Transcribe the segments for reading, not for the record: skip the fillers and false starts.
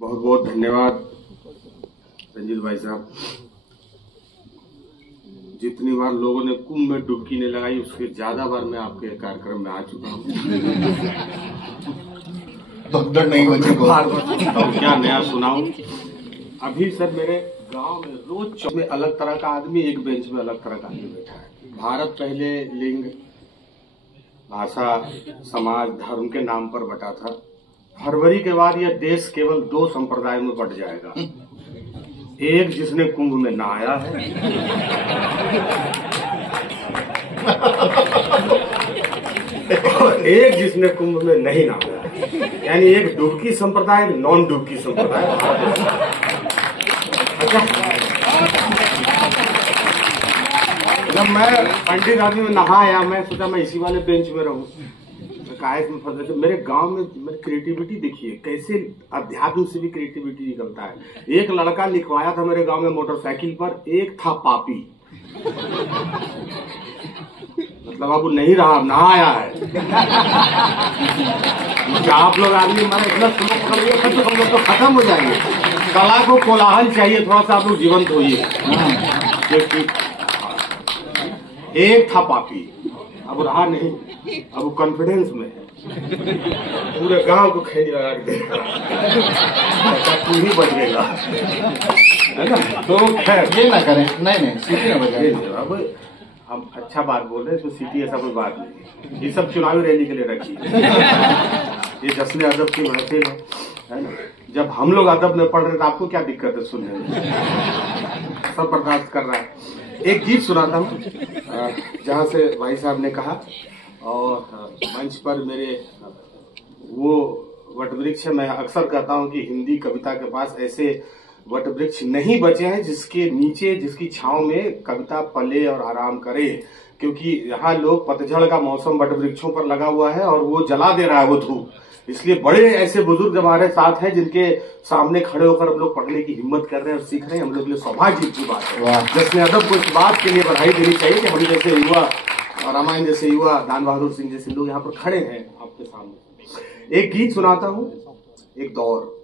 बहुत बहुत धन्यवाद रंजीत भाई साहब। जितनी बार लोगों ने कुंभ में डुबकी नहीं लगाई उससे ज्यादा बार मैं आपके कार्यक्रम में आ चुका हूँ। भगदड़ नहीं बची क्या नया सुनाऊं। अभी सर मेरे गांव में रोज में अलग तरह का आदमी, एक बेंच में अलग तरह का आदमी बैठा है। भारत पहले लिंग, भाषा, समाज, धर्म के नाम पर बटा था। फरवरी के बाद यह देश केवल 2 संप्रदायों में बट जाएगा। एक जिसने कुंभ में नहाया है और एक जिसने कुंभ में नहीं नहाया है। यानी एक डुबकी संप्रदाय, नॉन डुबकी संप्रदाय। अच्छा, जब मैं पंडित आदमी में नहाया, मैं सोचा मैं इसी वाले बेंच में रहूं। में फंसे। मेरे गांव में मेरी क्रिएटिविटी देखिए, कैसे अध्यात्म से भी क्रिएटिविटी निकलता है। एक लड़का लिखवाया था मेरे गांव में मोटरसाइकिल पर, एक था पापी। मतलब अब वो नहीं रहा, नहाया है। आप लोग आदमी हमारा इतना स्लो पकड़ लिया तो हम लोग तो खत्म हो जाएंगे। कला को कोलाहल चाहिए, थोड़ा सा आप लोग जीवंत होइए। एक था पापी, अब रहा नहीं, अब वो कॉन्फिडेंस में है। पूरे गांव को खेल लगा के तू ही बचेगा, है ना। तो खैर ये ना करें, नहीं सीटी ना बजाए। अब अच्छा बात बोल रहे हैं, तो सीटी ऐसा कोई बात नहीं। ये सब चुनावी रैली के लिए रखी ये जश्न अदब की महफिल है ना। जब हम लोग अदब में पढ़ रहे तो आपको क्या दिक्कत है सुनने में? सब बर्दाश्त कर रहा है। एक गीत सुनाता हूँ जहाँ से भाई साहब ने कहा, और मंच पर मेरे वो वटवृक्ष, मैं अक्सर कहता हूँ कि हिंदी कविता के पास ऐसे वटवृक्ष नहीं बचे हैं जिसके नीचे, जिसकी छांव में कविता पले और आराम करे। क्योंकि यहाँ लोग, पतझड़ का मौसम वटवृक्षों पर लगा हुआ है और वो जला दे रहा है वो धूप। इसलिए बड़े ऐसे बुजुर्ग हमारे साथ हैं जिनके सामने खड़े होकर हम लोग पढ़ने की हिम्मत कर रहे हैं और सीख रहे हैं। हम लोग के लिए सौभाग्य की बात है। जैसे अदब को इस बात के लिए बधाई देनी चाहिए कि हम जैसे युवा, रामायण जैसे युवा, दान बहादुर सिंह जैसे लोग यहाँ पर खड़े हैं आपके सामने। एक गीत सुनाता हूँ, एक दौर।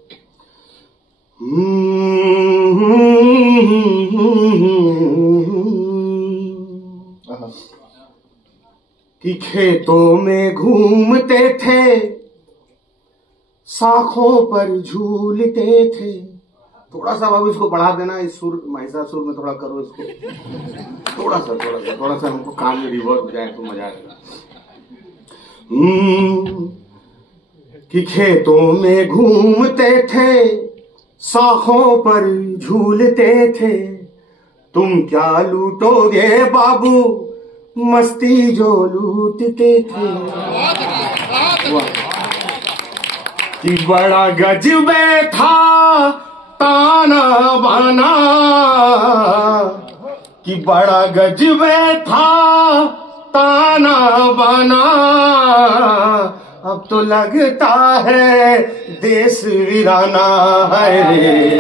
कि खेतों में घूमते थे, शाखों पर झूलते थे। थोड़ा सा बाबू इसको बढ़ा देना, इस सुर, महिषासुर में थोड़ा करो इसको, थोड़ा सा हमको कान में रिवर्स हो जाए तो मजा आएगा। कि खेतों में घूमते थे, शाखों पर झूलते थे। तुम क्या लूटोगे बाबू, मस्ती जो लूटते थे। कि बड़ा गजबे था ताना बाना, कि बड़ा गजबे था ताना बाना। अब तो लगता है देश वीराना है रे,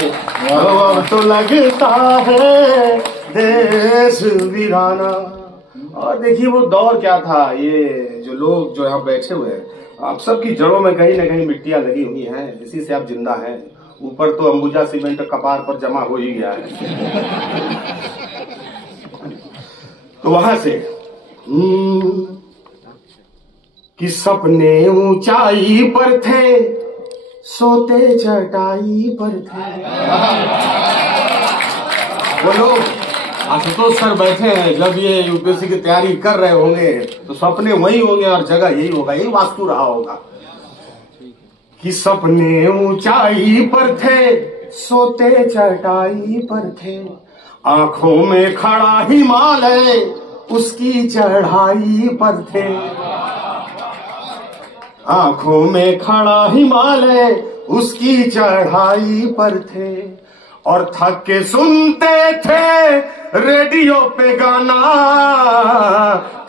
अब तो लगता है देश वीराना। और देखिए वो दौर क्या था। ये जो लोग जो यहाँ बैठे हुए हैं, आप सबकी जड़ों में कहीं न कहीं मिट्टियां लगी हुई हैं, इसी से आप जिंदा हैं। ऊपर तो अंबुजा सीमेंट कपार पर जमा हो ही गया है। तो वहां से कि सपने ऊंचाई पर थे, सोते चटाई पर थे। वो लोग आशुतोष सर बैठे हैं, जब ये यूपीएससी की तैयारी कर रहे होंगे तो सपने वही होंगे और जगह यही होगा, यही वास्तु रहा होगा। कि सपने ऊंचाई पर थे, सोते चटाई पर थे। आंखों में खड़ा हिमालय, उसकी चढ़ाई पर थे। आंखों में खड़ा हिमालय, उसकी चढ़ाई पर थे। और थक के सुनते थे रेडियो पे गाना,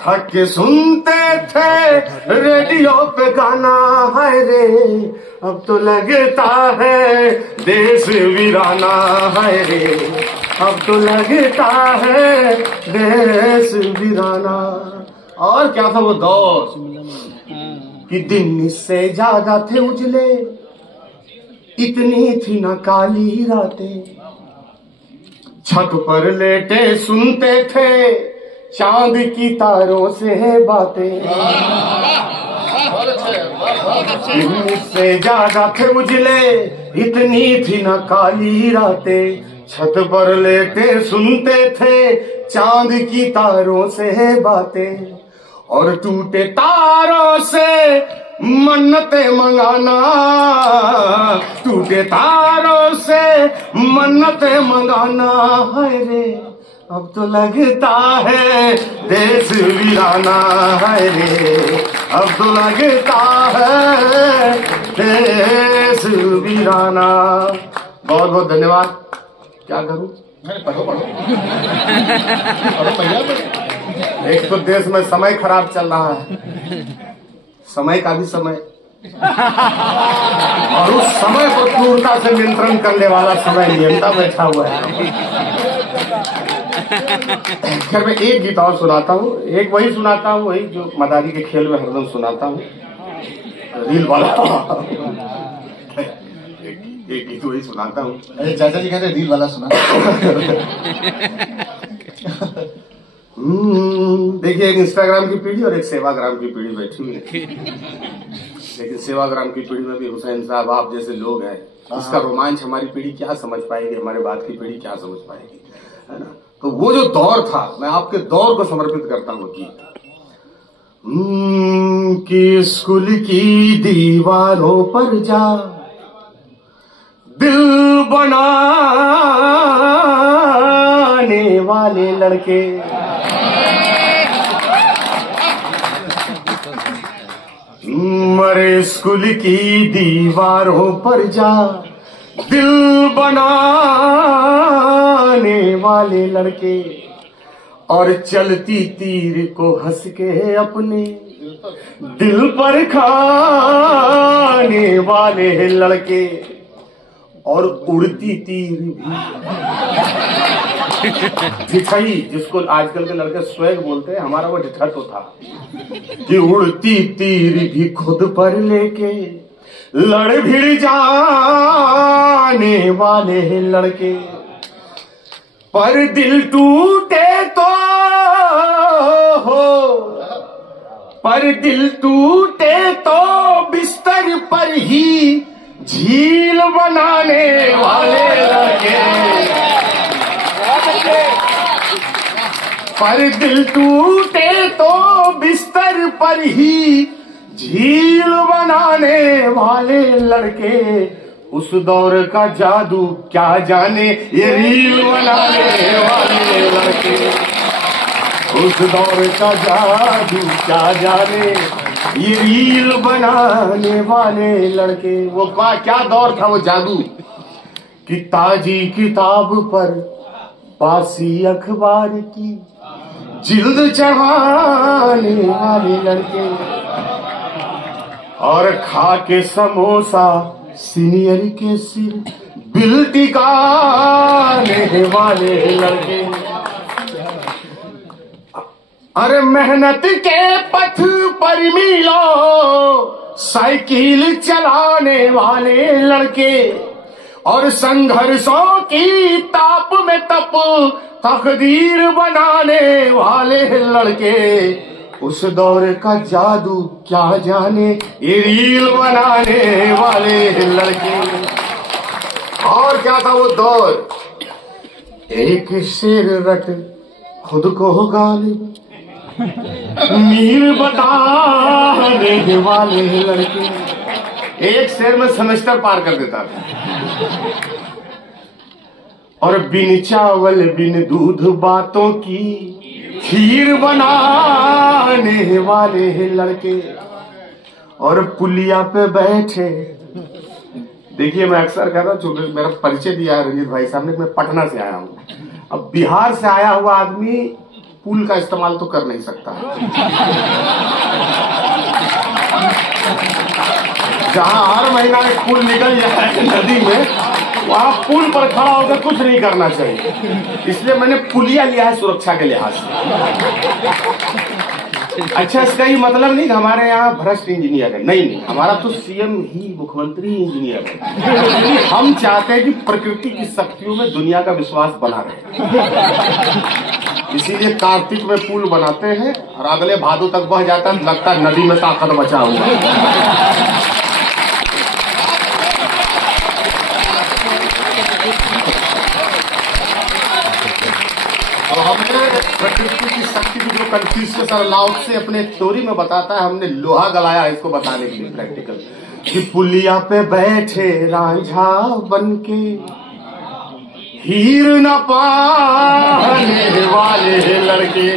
थक के सुनते थे रेडियो पे गाना। है रे अब तो लगता है देश वीराना, है रे अब तो लगता है देश वीराना। और क्या था वो दौर कि दिन इससे ज्यादा थे उजले, इतनी थी न काली रातें, छत पर लेटे सुनते थे चांद की तारों से बातें। से ज्यादा थे उजले, इतनी थी न काली रातें, छत पर लेटे सुनते थे चांद की तारों से बातें। और टूटे तारों से मन्नतें मंगाना, टूटे तारों से मन्नतें मंगाना, है रे अब तो लगता है देश वीराना, है रे अब तो लगता है देश वीराना। बहुत बहुत धन्यवाद। क्या करूं? पढ़ो पढ़ो भैया। एक तो देश में समय खराब चल रहा है, समय का भी समय, और उस समय को क्रूरता से नियंत्रण करने वाला समय नियंता बैठा हुआ है। खैर मैं एक गीत और सुनाता हूँ, एक वही सुनाता हूँ वही जो मदारी के खेल में हरदम सुनाता हूँ, रील वाला। एक गीत वही सुनाता हूँ। अरे चाचा जी कहते रील वाला सुना। देखिए एक इंस्टाग्राम की पीढ़ी और एक सेवाग्राम की पीढ़ी बैठी हुई है। लेकिन सेवाग्राम की पीढ़ी में भी हुसैन साहब आप जैसे लोग हैं, इसका रोमांच हमारी पीढ़ी क्या समझ पाएगी, हमारे बाद की पीढ़ी क्या समझ पाएगी, है ना। तो वो जो दौर था, मैं आपके दौर को समर्पित करता हूँ गीत। कि स्कूल की दीवारों पर जा दिल बनाने वाले लड़के, मरे स्कूल की दीवारों पर जा दिल बनाने वाले लड़के, और चलती तीर को हंस के अपने दिल पर खाने वाले लड़के, और उड़ती तीर भी ढिठई, जिसको आजकल के लड़के स्वैग बोलते हैं, हमारा वो ढिठट था कि उड़ती तीर भी खुद पर लेके लड़ भिड़ जाने वाले लड़के, पर दिल टूटे तो हो, पर दिल टूटे तो बिस्तर पर ही झील बनाने वाले लड़के, पर दिल टूटे तो बिस्तर पर ही झील बनाने वाले लड़के। उस दौर का जादू क्या जाने ये रील बनाने वाले लड़के, उस दौर का जादू क्या जाने ये रील बनाने वाले लड़के। वो क्या दौर था वो जादू, कि ताजी किताब पर पासी अखबार की जिल्द चढ़ाने वाले लड़के, और खा के समोसा सीनियर के सिर बिल टिकाने वाले लड़के। अरे मेहनत के पथ पर मिलो साइकिल चलाने वाले लड़के, और संघर्षों की ताप में तप तकदीर बनाने वाले लड़के। उस दौर का जादू क्या जाने ये रील बनाने वाले लड़के। और क्या था वो दौर, एक शेर रट खुद को गालिब मीर बताने वाले लड़के। एक शेर में सेमेस्टर पार कर देता था। और बिन चावल बिन दूध बातों की खीर बनाने वाले लड़के। और पुलिया पे बैठे, देखिए मैं अक्सर कह रहा हूँ, चूंकि मेरा परिचय दिया है रंजीत भाई साहब ने, मैं पटना से आया हूँ। अब बिहार से आया हुआ आदमी पुल का इस्तेमाल तो कर नहीं सकता। जहां हर महीना एक पुल निकल जाए नदी में, वहां पुल पर खड़ा होकर कुछ नहीं करना चाहिए। इसलिए मैंने पुलिया लिया है सुरक्षा के लिहाज से। अच्छा, इसका ये मतलब नहीं कि हमारे यहाँ भ्रष्ट इंजीनियर है, नहीं, हमारा तो सीएम ही मुख्यमंत्री इंजीनियर है। हम चाहते हैं कि प्रकृति की शक्तियों में दुनिया का विश्वास बना रहे, इसीलिए कार्तिक में पुल बनाते हैं और अगले भादों तक बह जाता है, लगता है नदी में ताकत बचा हुआ है। हमने प्रकृति की शक्ति की जो कंफ्यूज सर लाउड से अपने थ्योरी में बताता है, हमने लोहा गलाया इसको बताने के लिए प्रैक्टिकल, कि पुलिया पे बैठे रांझा बनके हीर न पाने वाले लड़के,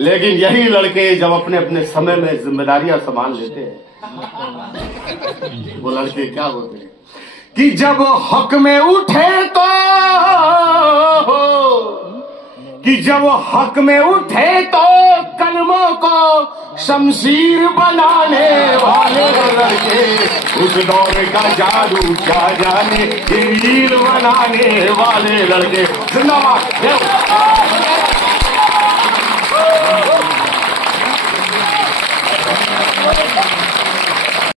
लेकिन यही लड़के जब अपने अपने समय में जिम्मेदारियां संभाल लेते हैं, वो लड़के क्या होते हैं कि जब हक में उठे तो, कि जब हक में उठे तो कलमों को शमशीर बनाने वाले लड़के, उस दौर का जादू क्या जाने, वीर बनाने वाले लड़के। जिंदाबाद।